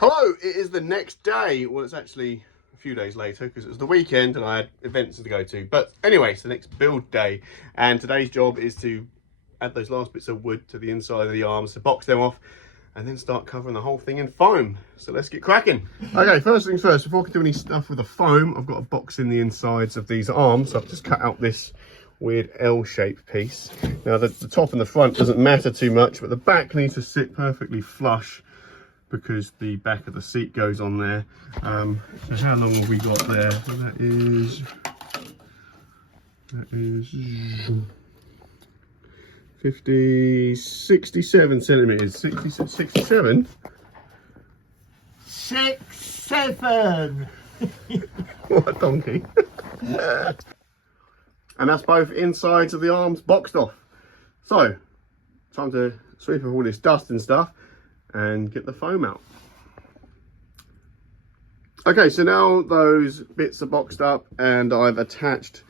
Hello, it is the next day. Well, it's actually a few days later because it was the weekend and I had events to go to. But anyway, it's the next build day. And today's job is to add those last bits of wood to the inside of the arms, to box them off, and then start covering the whole thing in foam. So let's get cracking. Okay, first things first, before I can do any stuff with the foam, I've got to box in the insides of these arms. So I've just cut out this weird L-shaped piece. Now the top and the front doesn't matter too much, but the back needs to sit perfectly flush because the back of the seat goes on there. So how long have we got there? So that is 67 centimeters. 67? 6'7". What a donkey. And that's both insides of the arms boxed off. So, time to sweep off all this dust and stuff and get the foam out. Okay, so now those bits are boxed up and I've attached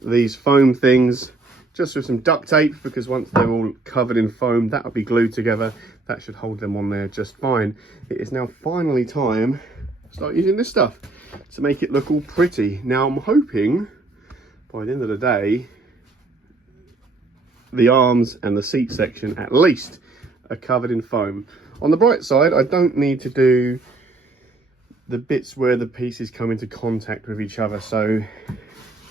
these foam things just with some duct tape, because once they're all covered in foam, that'll be glued together. That should hold them on there just fine. It is now finally time to start using this stuff to make it look all pretty. Now I'm hoping by the end of the day, the arms and the seat section at least are covered in foam. On the bright side, I don't need to do the bits where the pieces come into contact with each other. So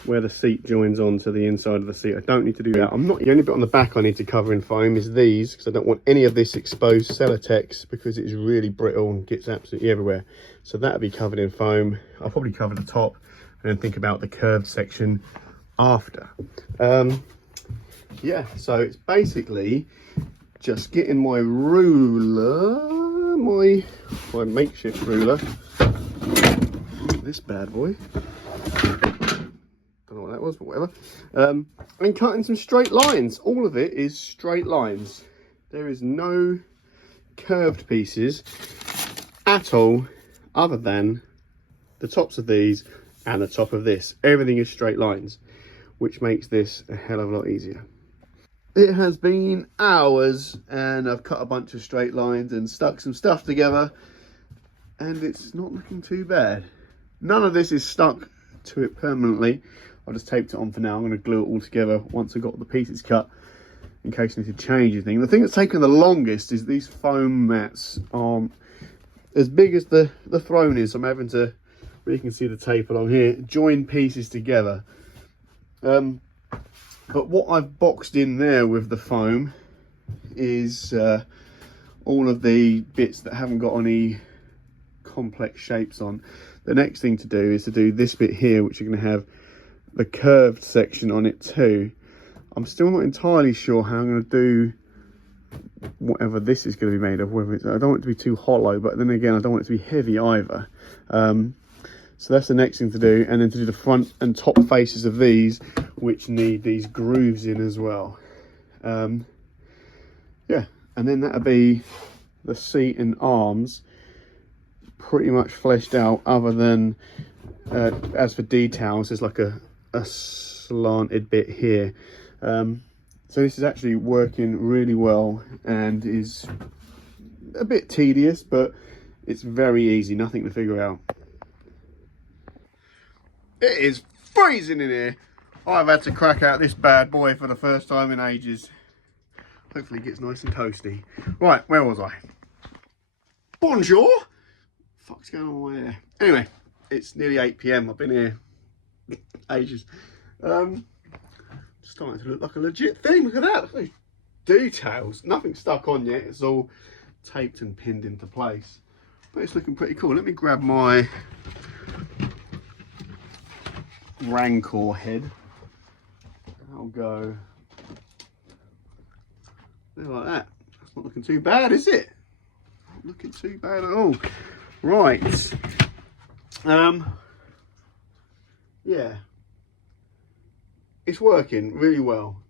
where the seat joins on to the inside of the seat, I don't need to do that. The only bit on the back I need to cover in foam is these, because I don't want any of this exposed Celotex because it's really brittle and gets absolutely everywhere. So that'll be covered in foam. I'll probably cover the top and then think about the curved section after. Yeah, so it's basically just getting my ruler, my makeshift ruler, this bad boy, don't know what that was, but whatever, and cutting some straight lines. All of it is straight lines. There is no curved pieces at all, other than the tops of these and the top of this. Everything is straight lines, which makes this a hell of a lot easier. It has been hours and I've cut a bunch of straight lines and stuck some stuff together, and it's not looking too bad. None of this is stuck to it permanently. I've just taped it on for now. I'm going to glue it all together once I've got the pieces cut, in case I need to change anything. The thing that's taken the longest is these foam mats aren't as big as the throne is. I'm having to, where you can see the tape along here, join pieces together. But what I've boxed in there with the foam is all of the bits that haven't got any complex shapes on. The next thing to do is to do this bit here, which are going to have the curved section on it too. I'm still not entirely sure how I'm going to do whatever this is going to be made of. Whether it's, I don't want it to be too hollow, but then again I don't want it to be heavy either. So that's the next thing to do, and then to do the front and top faces of these, which need these grooves in as well. Yeah, and then that'll be the seat and arms pretty much fleshed out, other than as for details, there's like a slanted bit here. So this is actually working really well and is a bit tedious, but it's very easy, nothing to figure out. It is freezing in here. I've had to crack out this bad boy for the first time in ages. Hopefully it gets nice and toasty. Right, where was I? Bonjour! Fuck's going on my hair? Anyway, it's nearly 8 PM. I've been here ages. Starting to look like a legit thing. Look at that. Look at those details. Nothing's stuck on yet. It's all taped and pinned into place. But it's looking pretty cool. Let me grab my Rancor head. I'll go there like that. That's not looking too bad, is it? Not looking too bad at all. Right. Yeah. It's working really well.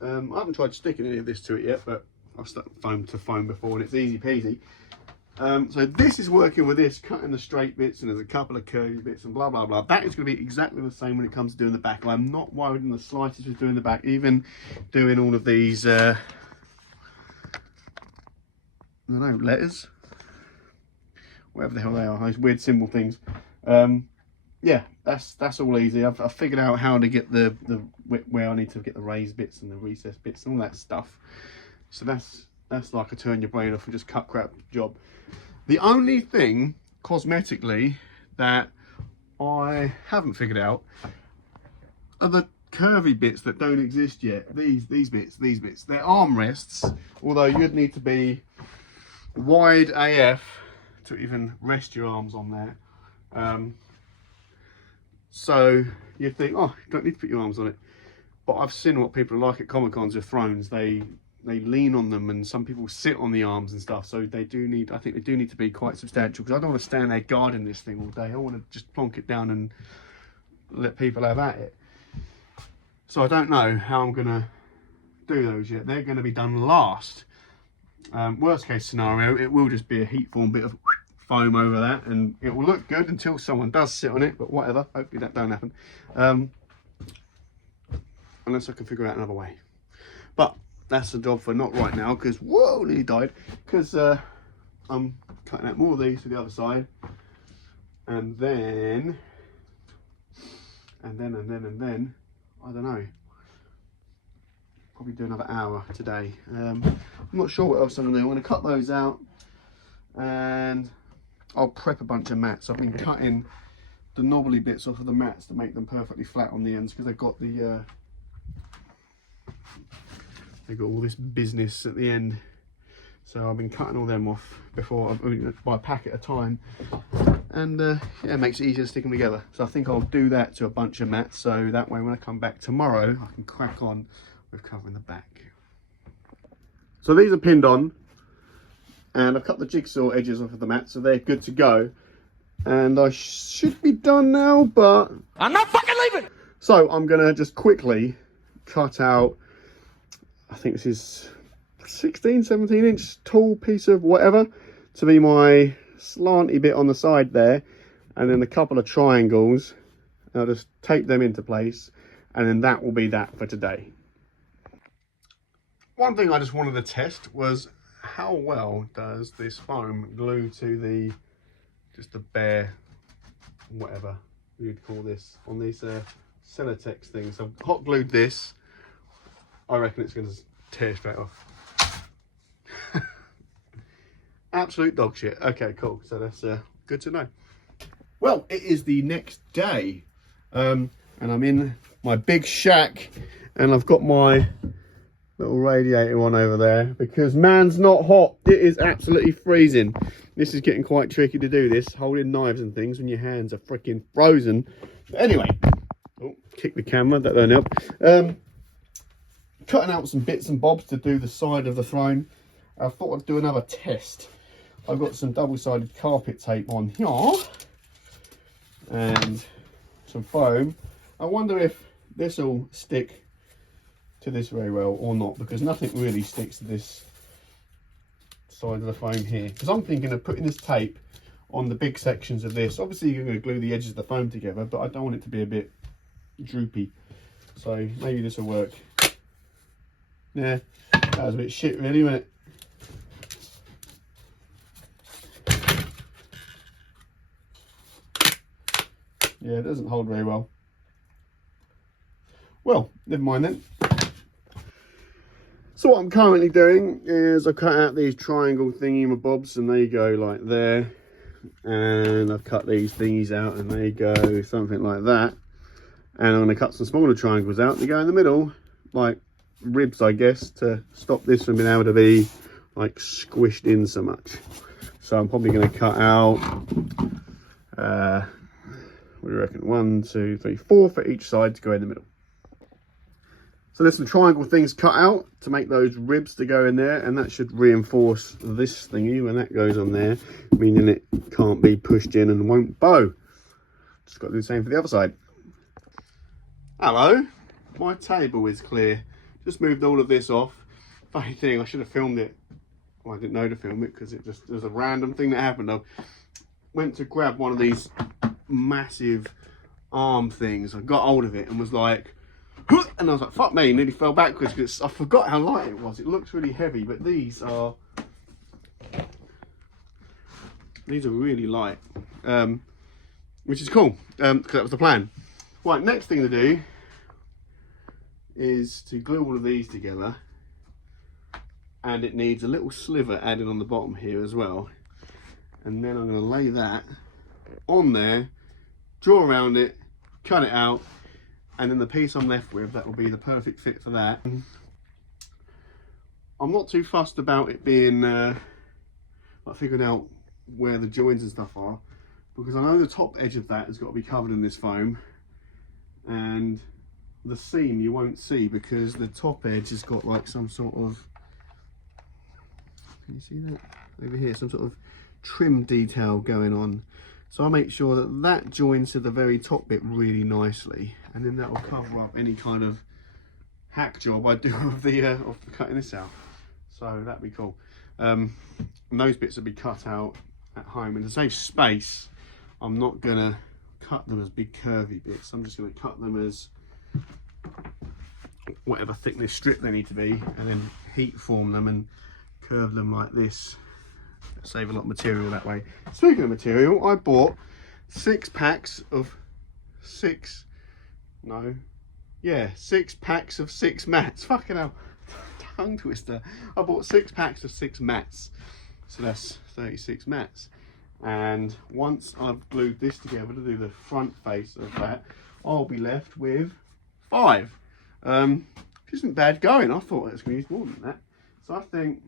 I haven't tried sticking any of this to it yet, but I've stuck foam to foam before and it's easy peasy. So this is working with this, cutting the straight bits, and there's a couple of curvy bits and blah blah blah. That is going to be exactly the same when it comes to doing the back. I'm not worried in the slightest with doing the back, even doing all of these I don't know, letters. whatever the hell they are, those weird symbol things. Yeah, that's all easy. I've figured out how to get the where I need to get the raised bits and the recessed bits and all that stuff. So that's like a turn your brain off and just cut crap job. The only thing cosmetically that I haven't figured out are the curvy bits that don't exist yet. These bits. They're armrests, although you'd need to be wide AF to even rest your arms on there. So you'd think, oh, you don't need to put your arms on it. But I've seen what people are like at Comic Cons with thrones. They lean on them, and some people sit on the arms and stuff. So they do need, I think they do need to be quite substantial, because I don't want to stand there guarding this thing all day. I want to just plonk it down and let people have at it. So I don't know how I'm gonna do those yet. They're going to be done last. Worst case scenario, it will just be a heat form bit of foam over that, and it will look good until someone does sit on it, but whatever, hopefully that don't happen, unless I can figure out another way. But that's the job for not right now, because whoa, nearly died, because I'm cutting out more of these to the other side, and then I don't know, probably do another hour today. I'm not sure what else I'm gonna do. I'm gonna cut those out, and I'll prep a bunch of mats. I've been cutting the knobbly bits off of the mats to make them perfectly flat on the ends, because they've got the they've got all this business at the end. So I've been cutting all them off before, by a pack at a time, and yeah, it makes it easier to stick them together. So I think I'll do that to a bunch of mats, so that way when I come back tomorrow I can crack on with covering the back. So these are pinned on, and I've cut the jigsaw edges off of the mat, so they're good to go. And I should be done now, but I'm not fucking leaving. So I'm gonna just quickly cut out, I think this is 17 inch tall piece of whatever to be my slanty bit on the side there, and then a couple of triangles. I'll just tape them into place, and then that will be that for today. One thing I just wanted to test was how well does this foam glue to the just the bare whatever you'd call this on these Celotex things. So I've hot glued this. I reckon it's going to tear straight off. Absolute dog shit. Okay, cool. So that's good to know. Well, it is the next day, and I'm in my big shack, and I've got my little radiator on over there because man's not hot. It is absolutely freezing. This is getting quite tricky to do this, holding knives and things when your hands are freaking frozen. But anyway, oh, kick the camera, that don't help. Cutting out some bits and bobs to do the side of the throne. I thought I'd do another test. I've got some double-sided carpet tape on here and some foam. I wonder if this will stick to this very well or not, because nothing really sticks to this side of the foam here. Because I'm thinking of putting this tape on the big sections of this. Obviously you're going to glue the edges of the foam together, but I don't want it to be a bit droopy, so maybe this will work. Yeah, that was a bit shit really, wasn't it? Yeah, it doesn't hold very well. Well, never mind then. So what I'm currently doing is I've cut out these triangle thingy-mabobs, and they go like there. And I've cut these thingies out, and they go something like that. And I'm going to cut some smaller triangles out to go in the middle, like ribs, I guess, to stop this from being able to be like squished in so much. So I'm probably going to cut out, what do you reckon, 1, 2, 3, 4 for each side to go in the middle. So there's some triangle things cut out to make those ribs to go in there, and that should reinforce this thingy when that goes on there, meaning it can't be pushed in and won't bow. Just got to do the same for the other side. Hello, my table is clear. Just moved all of this off. Funny thing, I should have filmed it. Well, I didn't know to film it because it was a random thing that happened. I went to grab one of these massive arm things. I got hold of it and was like, and I was like, fuck me, nearly fell backwards because I forgot how light it was. It looks really heavy, but these These are really light, which is cool, because that was the plan. Right, next thing to do is to glue all of these together, and it needs a little sliver added on the bottom here as well. And then I'm going to lay that on there, draw around it, cut it out, and then the piece I'm left with, that will be the perfect fit for that. I'm not too fussed about it being like figuring out where the joins and stuff are, because I know the top edge of that has got to be covered in this foam, and the seam you won't see because the top edge has got like some sort of, can you see that over here, some sort of trim detail going on. So I make sure that that joins to the very top bit really nicely, and then that will cover up any kind of hack job I do of the cutting this out. So that'd be cool. And those bits will be cut out at home, and to save space I'm not gonna cut them as big curvy bits. I'm just gonna cut them as whatever thickness strip they need to be, and then heat form them and curve them like this. Save a lot of material that way. Speaking of material, I bought 6 packs of 6 packs of 6 mats. Fucking hell, tongue twister. I bought 6 packs of 6 mats, so that's 36 mats. And once I've glued this together to do the front face of that, I'll be left with 5, which isn't bad going. I thought it was going to use more than that, so I think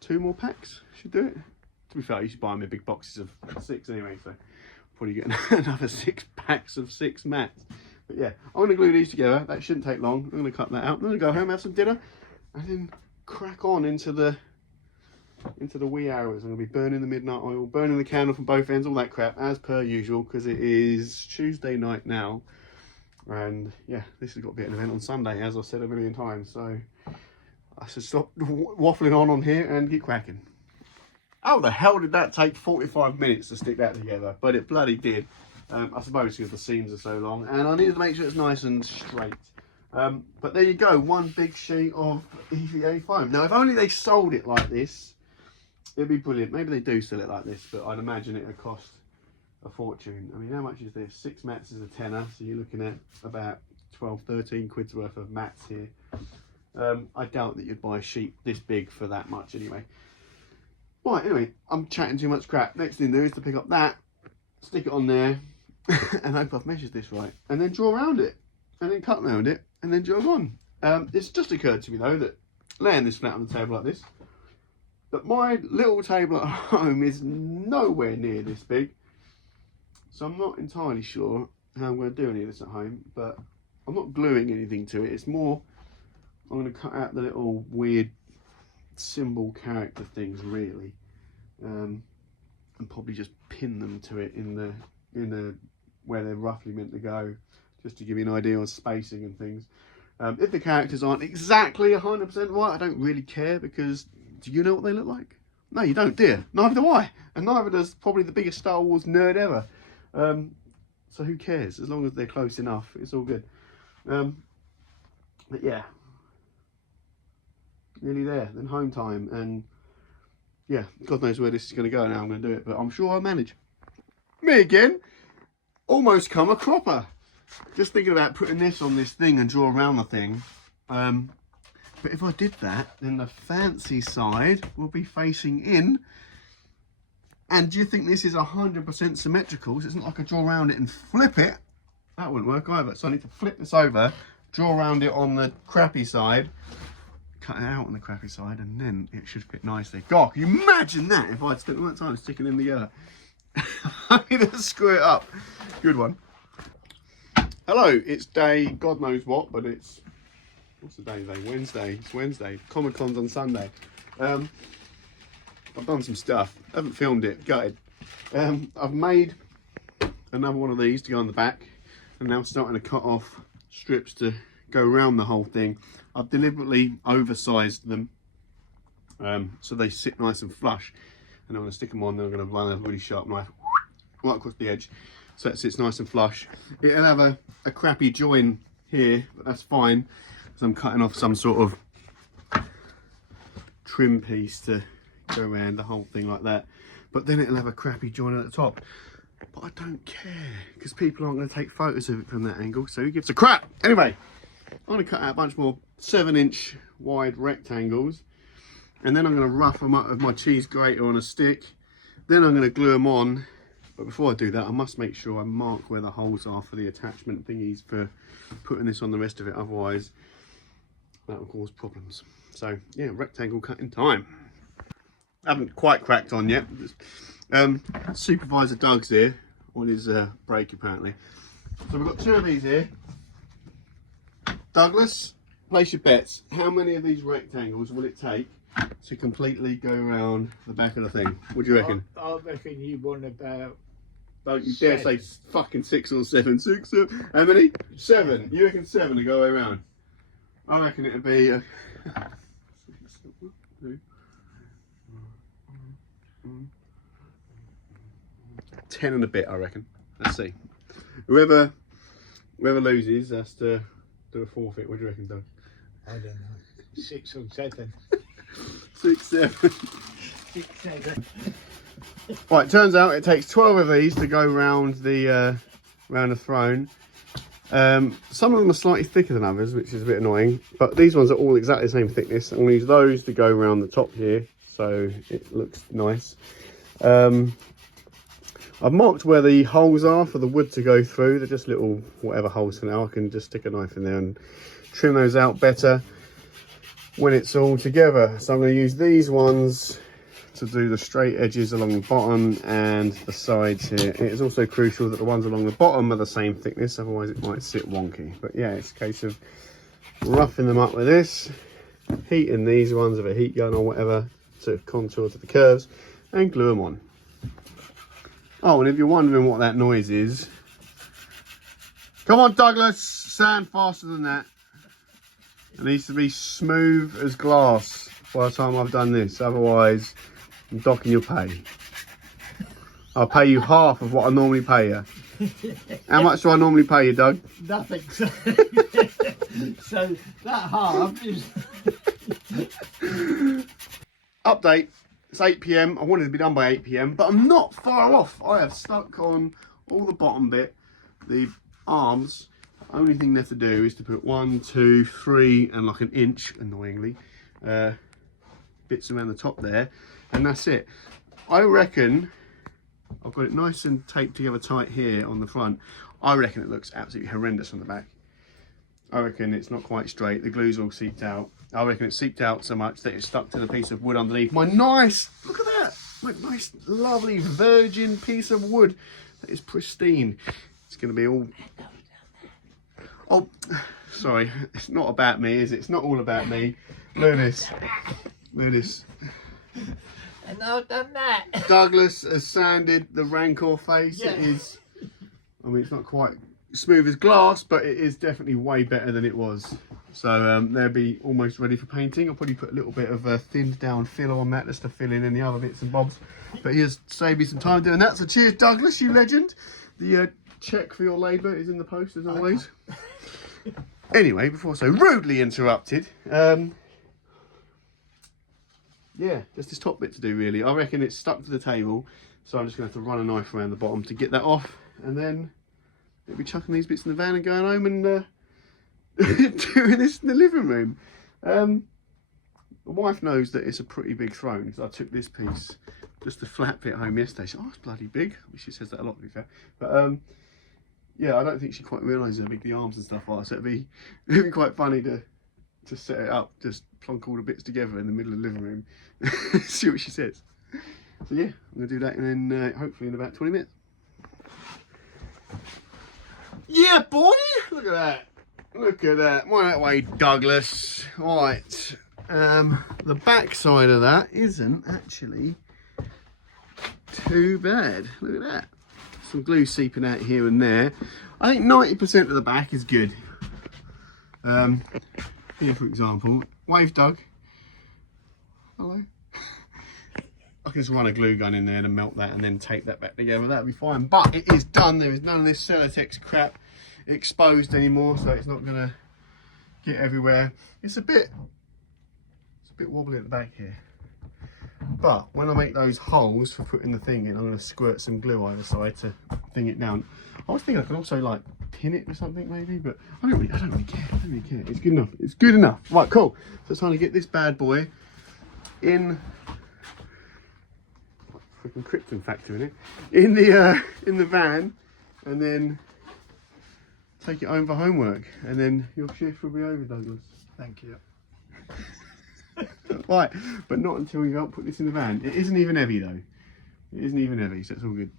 2 more packs should do it. To be fair, I used to buy them in big boxes of 6 anyway, so probably get another 6 packs of 6 mats. But yeah, I'm going to glue these together. That shouldn't take long. I'm going to cut that out. I'm going to go home, have some dinner, and then crack on into the wee hours. I'm going to be burning the midnight oil, burning the candle from both ends, all that crap, as per usual, because it is Tuesday night now. And yeah, this has got to be an event on Sunday, as I've said a million times. So I should stop waffling on here and get cracking. How the hell did that take 45 minutes to stick that together? But it bloody did. I suppose because the seams are so long, and I needed to make sure it's nice and straight. But there you go, one big sheet of EVA foam. Now, if only they sold it like this, it'd be brilliant. Maybe they do sell it like this, but I'd imagine it would cost a fortune. I mean, how much is this? 6 mats is a tenner, so you're looking at about 12, 13 quid's worth of mats here. I doubt that you'd buy a sheet this big for that much anyway. Right, anyway, I'm chatting too much crap. Next thing to do is to pick up that, stick it on there, and hope I've measured this right, and then draw around it, and then cut around it, and then jog on. It's just occurred to me though that laying this flat on the table like this, that my little table at home is nowhere near this big, so I'm not entirely sure how I'm going to do any of this at home. But I'm not gluing anything to it. It's more, I'm going to cut out the little weird symbol character things really, and probably just pin them to it in the where they're roughly meant to go, just to give you an idea on spacing and things. If the characters aren't exactly 100% right, I don't really care, because do you know what they look like? No, you don't, do you? Neither do I, and neither does probably the biggest Star Wars nerd ever. So who cares? As long as they're close enough, it's all good. But yeah, nearly there, then home time, and yeah, God knows where this is going to go and how I'm going to do it, but I'm sure I'll manage. Me again, almost come a cropper. Just thinking about putting this on this thing and draw around the thing. But if I did that, then the fancy side will be facing in. And do you think this is 100% symmetrical? So it's not like I draw around it and flip it. That wouldn't work either. So I need to flip this over, draw around it on the crappy side, cut it out on the crappy side, and then it should fit nicely. God, can you imagine that if I'd spent all that time sticking them together? I need to screw it up. Good one. Hello, it's day, God knows what, but it's, what's the day today? Wednesday. It's Wednesday. Comic-Con's on Sunday. I've done some stuff. I haven't filmed it. Gutted. I've made another one of these to go on the back, and now I'm starting to cut off strips to go around the whole thing. I've deliberately oversized them so they sit nice and flush, and I'm going to stick them on. Then I'm going to run a really sharp knife right across the edge so it sits nice and flush. It'll have a crappy join here, but that's fine, because I'm cutting off some sort of trim piece to go around the whole thing like that. But then it'll have a crappy joint at the top. But I don't care, because people aren't going to take photos of it from that angle, so who gives a crap? Anyway, I'm going to cut out a bunch more 7-inch wide rectangles, and then I'm going to rough them up with my cheese grater on a stick. Then I'm going to glue them on. But before I do that, I must make sure I mark where the holes are for the attachment thingies for putting this on the rest of it, otherwise that will cause problems. So yeah, rectangle cutting time. I haven't quite cracked on yet. Supervisor Doug's here on his break apparently. So we've got 2 of these here. Douglas, place your bets. How many of these rectangles will it take to completely go around the back of the thing? What do you reckon? I reckon you want about... Don't you dare say fucking 6 or 7. 6, 7. How many? 7. You reckon 7 to go around? I reckon it'd be... 10 and a bit, I reckon. Let's see. Whoever loses has to do a forfeit. What do you reckon, Doug? I don't know. 6 or 7. 6, 7. 6, 7. Right, turns out it takes 12 of these to go round the throne. Some of them are slightly thicker than others, which is a bit annoying, but these ones are all exactly the same thickness. I'm going to use those to go around the top here, so it looks nice. I've marked where the holes are for the wood to go through. They're just little whatever holes for now. I can just stick a knife in there and trim those out better when it's all together. So I'm going to use these ones to do the straight edges along the bottom and the sides here. It is also crucial that the ones along the bottom are the same thickness, otherwise it might sit wonky. But yeah, it's a case of roughing them up with this, heating these ones with a heat gun or whatever to contour to the curves, and glue them on. Oh, and if you're wondering what that noise is, come on Douglas, sand faster than that. It needs to be smooth as glass by the time I've done this, otherwise I'm docking your pay. I'll pay you half of what I normally pay you. How much do I normally pay you, Doug? Nothing. So that half is... Update. It's 8 PM. I wanted to be done by 8 PM, but I'm not far off. I have stuck on all the bottom bit, the arms. The only thing left to do is to put 1, 2, 3, and like an inch, annoyingly, bits around the top there, and that's it. I reckon I've got it nice and taped together tight here on the front. I reckon it looks absolutely horrendous on the back. I reckon it's not quite straight. The glue's all seeped out. I reckon it's seeped out so much that it's stuck to the piece of wood underneath. My nice, look at that, my nice, lovely virgin piece of wood that is pristine. It's going to be all... Oh, sorry, it's not about me, is it? It's not all about me. Look at this. Look at this. And I've done that. Douglas has sanded the Rancor face. Yeah. It is, I mean, it's not quite smooth as glass, but it is definitely way better than it was. So they'll be almost ready for painting. I'll probably put a little bit of thinned down filler on that just to fill in any other bits and bobs. But he has saved me some time doing that. So cheers, Douglas, you legend. The check for your labour is in the post as always. Anyway, before so rudely interrupted, yeah, just this top bit to do really. I reckon it's stuck to the table, so I'm just going to have to run a knife around the bottom to get that off, and then we'll be chucking these bits in the van and going home and doing this in the living room. The wife knows that it's a pretty big throne, because I took this piece, just the flat bit home yesterday. She said, oh, it's bloody big. She says that a lot, to be fair. But yeah, I don't think she quite realises how big the arms and stuff are, so it'd be quite funny to set it up, just plonk all the bits together in the middle of the living room, see what she says. So yeah, I'm going to do that, and then hopefully in about 20 minutes. Yeah, boy! Look at that. Look at that. Why that way, Douglas? Right. The back side of that isn't actually too bad. Look at that. Some glue seeping out here and there. I think 90% of the back is good. Here, for example, wave, Doug. Hello. I can just run a glue gun in there and melt that and then tape that back together. That'll be fine. But it is done. There is none of this Celotex crap exposed anymore, so it's not gonna get everywhere. It's a bit wobbly at the back here, But when I make those holes for putting the thing in, I'm going to squirt some glue either side to thing it down. I was thinking I could also like pin it with something maybe, but I don't really care. I don't really care. It's good enough. It's good enough. Right, cool. So it's time to get this bad boy in. Freaking Krypton factor in it. In the van, and then take it home for homework, and then your shift will be over, Douglas. Thank you. Right, but not until you help put this in the van. It isn't even heavy though. It isn't even heavy, so it's all good.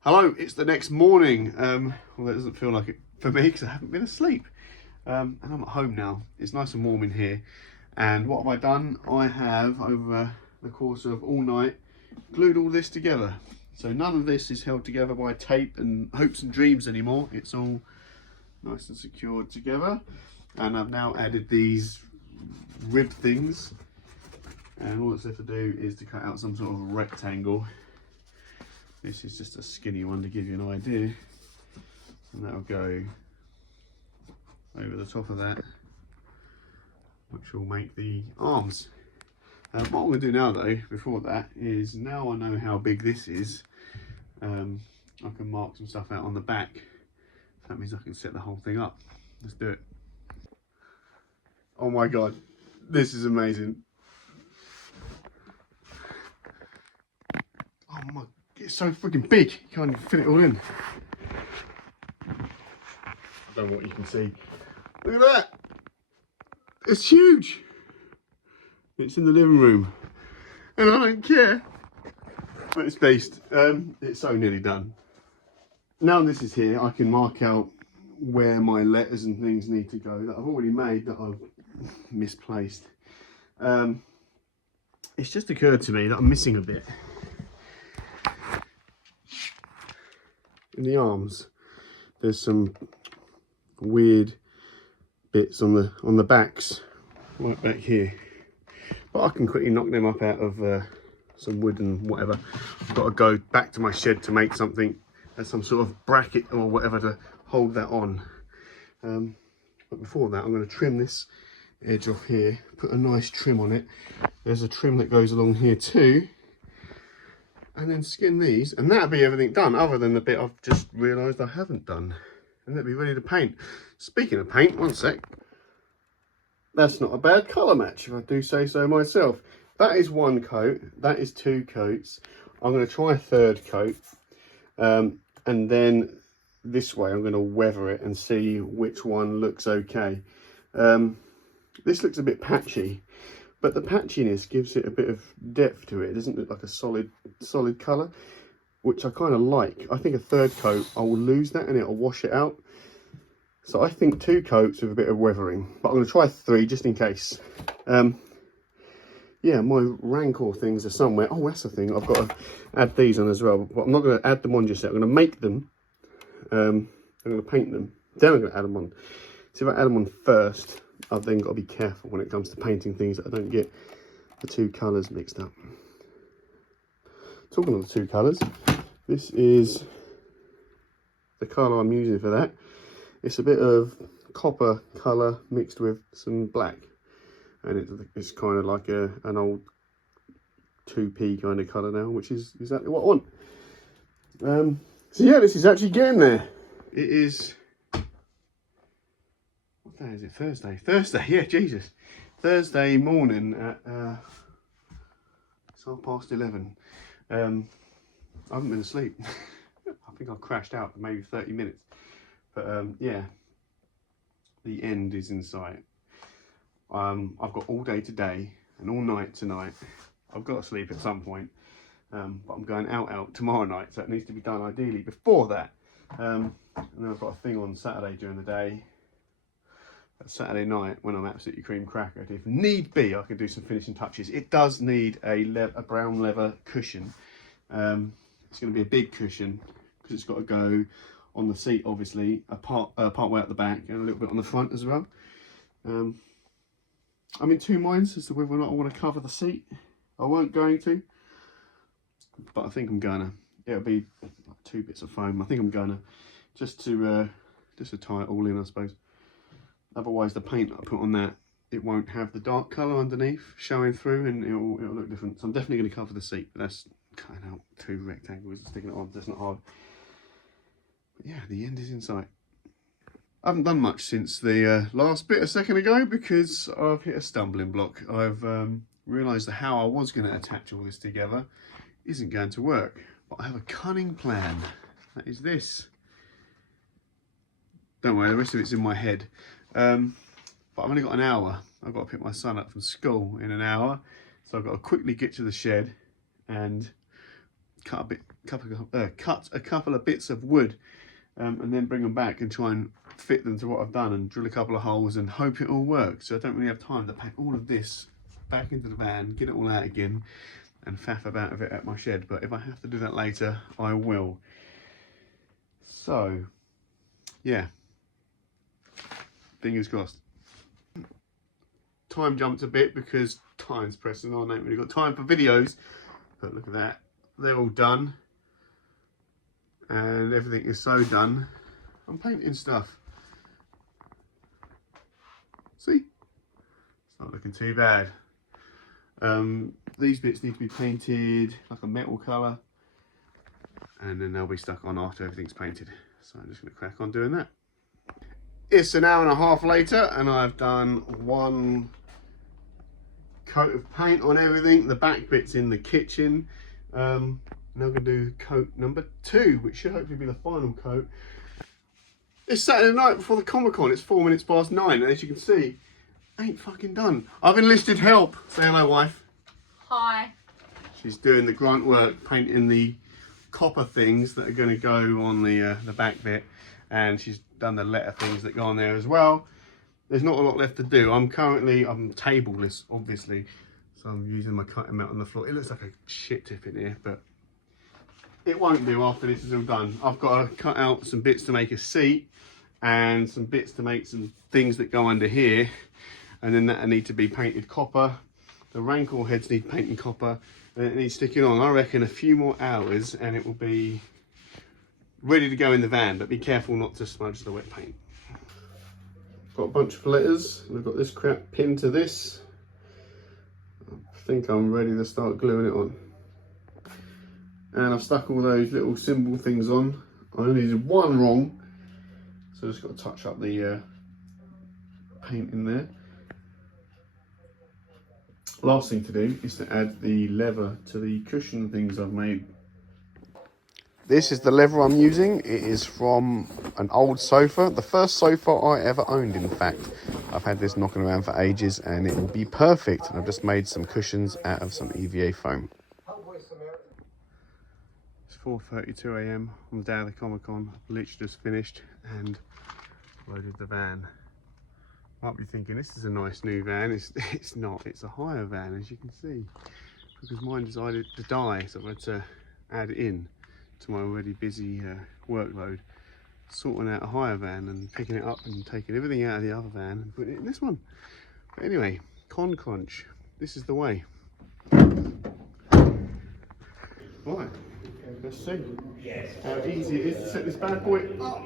Hello, it's the next morning. Well, that doesn't feel like it for me because I haven't been asleep. And I'm at home now. It's nice and warm in here. And what have I done? I have, over the course of all night, glued all this together. So none of this is held together by tape and hopes and dreams anymore. It's all nice and secured together. And I've now added these rib things, and all it's left to do is to cut out some sort of rectangle. This is just a skinny one to give you an idea, and that'll go over the top of that, which will make the arms. What I'm going to do now though, before that, is now I know how big this is, I can mark some stuff out on the back. So that means I can set the whole thing up. Let's do it. Oh my god, this is amazing. Oh my, it's so freaking big, you can't even fit it all in. I don't know what you can see. Look at that, it's huge. It's in the living room, and I don't care. But it's based, it's so nearly done. Now this is here, I can mark out where my letters and things need to go that I've already made that I've misplaced. It's just occurred to me that I'm missing a bit in the arms. There's some weird bits on the backs right back here, but I can quickly knock them up out of some wood and whatever. I've got to go back to my shed to make something as some sort of bracket or whatever to hold that on. But before that, I'm going to trim this edge off here, put a nice trim on it. There's a trim that goes along here too, and then skin these, and that'll be everything done other than the bit I've just realised I haven't done, and that'll be ready to paint. Speaking of paint, one sec. That's not a bad colour match if I do say so myself. That is one coat, that is two coats. I'm going to try a third coat, and then this way I'm going to weather it and see which one looks okay. This looks a bit patchy, but the patchiness gives it a bit of depth to it. It doesn't look like a solid colour, which I kind of like. I think a third coat, I will lose that and it'll wash it out. So I think two coats with a bit of weathering, but I'm going to try three just in case. Yeah, my Rancor things are somewhere. Oh, that's the thing. I've got to add these on as well, but I'm not going to add them on just yet. I'm going to make them. I'm going to paint them. Then I'm going to add them on. So if I add them on first, I've then got to be careful when it comes to painting things that I don't get the two colours mixed up. Talking of the two colours, this is the colour I'm using for that. It's a bit of copper colour mixed with some black, and it's kind of like an old 2p kind of colour now, which is exactly what I want. So yeah, this is actually getting there. It is, what day is it? Thursday, yeah, Jesus. Thursday morning at it's 11:30. I haven't been asleep. I think I crashed out for maybe 30 minutes. But yeah, the end is in sight. I've got all day today and all night tonight. I've got to sleep at some point, but I'm going out tomorrow night, so it needs to be done ideally before that. And then I've got a thing on Saturday during the day. Saturday night when I'm absolutely cream crackered. If need be, I can do some finishing touches. It does need a brown leather cushion. It's going to be a big cushion because it's got to go on the seat, obviously, part way at the back and a little bit on the front as well. I'm in two minds as to whether or not I want to cover the seat. I won't going to, but I think I'm gonna. It'll be like 2 bits of foam. I think I'm gonna just to tie it all in, I suppose. Otherwise, the paint I put on that it won't have the dark colour underneath showing through, and it'll look different. So I'm definitely going to cover the seat, but that's cutting out 2 rectangles and sticking it on. That's not hard. But yeah, the end is in sight. I haven't done much since the last bit a second ago because I've hit a stumbling block. I've realised that how I was going to attach all this together isn't going to work. But I have a cunning plan. That is this. Don't worry, the rest of it's in my head. But I've only got an hour. I've got to pick my son up from school in an hour. So I've got to quickly get to the shed and cut a couple of bits of wood and then bring them back and try and fit them to what I've done and drill a couple of holes and hope it all works. So I don't really have time to pack all of this back into the van, get it all out again and faff about with it at my shed. But if I have to do that later, I will. So, yeah. Fingers crossed. Time jumped a bit because time's pressing on. I ain't really got time for videos. But look at that. They're all done. And everything is so done. I'm painting stuff. See? It's not looking too bad. These bits need to be painted like a metal colour. And then they'll be stuck on after everything's painted. So I'm just going to crack on doing that. It's an hour and a half later and I've done 1 coat of paint on everything. The back bit's in the kitchen. Now I'm going to do coat number 2, which should hopefully be the final coat. It's Saturday night before the Comic-Con. It's 4 minutes past 9, and as you can see, ain't fucking done. I've enlisted help. Say hello, wife. Hi. She's doing the grunt work, painting the copper things that are going to go on the back bit, and she's done the letter things that go on there as well. There's not a lot left to do. I'm tableless, obviously, so I'm using my cutting mat on the floor. It looks like a shit tip in here, but it won't do after this is all done. I've got to cut out some bits to make a seat and some bits to make some things that go under here, and then that'll need to be painted copper. The rankle heads need painting copper, and it needs sticking on. I reckon a few more hours and it will be ready to go in the van, but be careful not to smudge the wet paint. Got a bunch of letters, and I've got this crap pinned to this. I think I'm ready to start gluing it on. And I've stuck all those little symbol things on. I only did 1 wrong, so I just got to touch up the paint in there. Last thing to do is to add the leather to the cushion things I've made. This is the leather I'm using. It is from an old sofa. The first sofa I ever owned, in fact. I've had this knocking around for ages and it will be perfect. And I've just made some cushions out of some EVA foam. It's 4:32 AM. I'm down at the Comic-Con. I've literally just finished and loaded the van. Might be thinking this is a nice new van. It's not. It's a hire van, as you can see, because mine decided to die, so I've had to add it in to my already busy workload, sorting out a hire van and picking it up and taking everything out of the other van and putting it in this one. But anyway, con crunch. This is the way. Right, let's see how easy it is to set this bad boy up.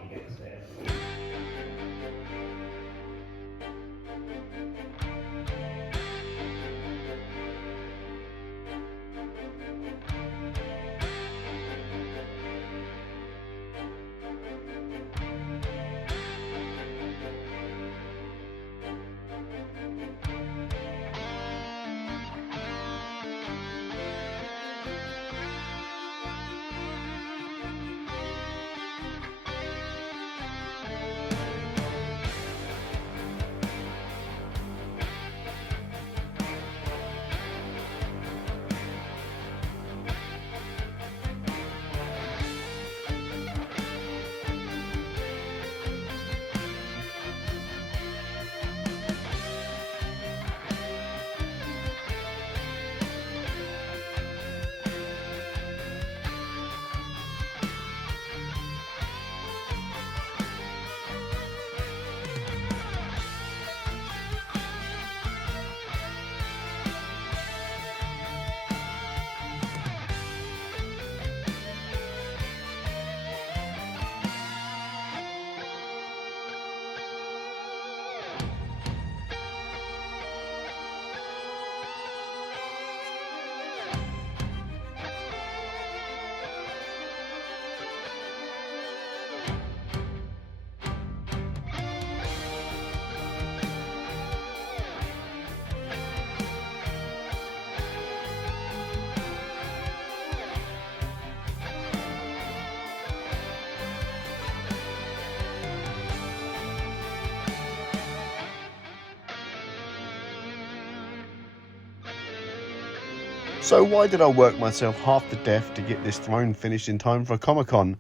So why did I work myself half to death to get this throne finished in time for a Comic-Con?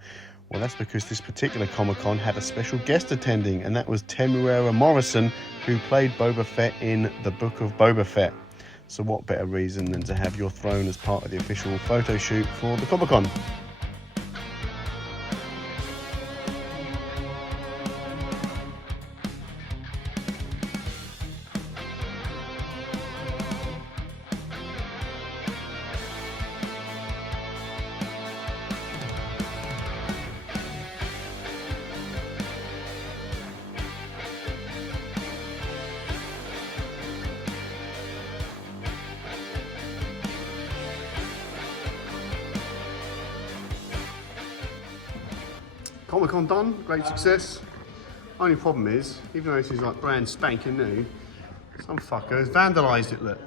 Well, that's because this particular Comic-Con had a special guest attending, and that was Temuera Morrison, who played Boba Fett in the Book of Boba Fett. So what better reason than to have your throne as part of the official photo shoot for the Comic-Con? Comic-Con done, great success. Only problem is, even though this is like brand spanking new, some fucker has vandalised it, look.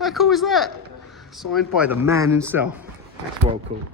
How cool is that? Signed by the man himself. That's well cool.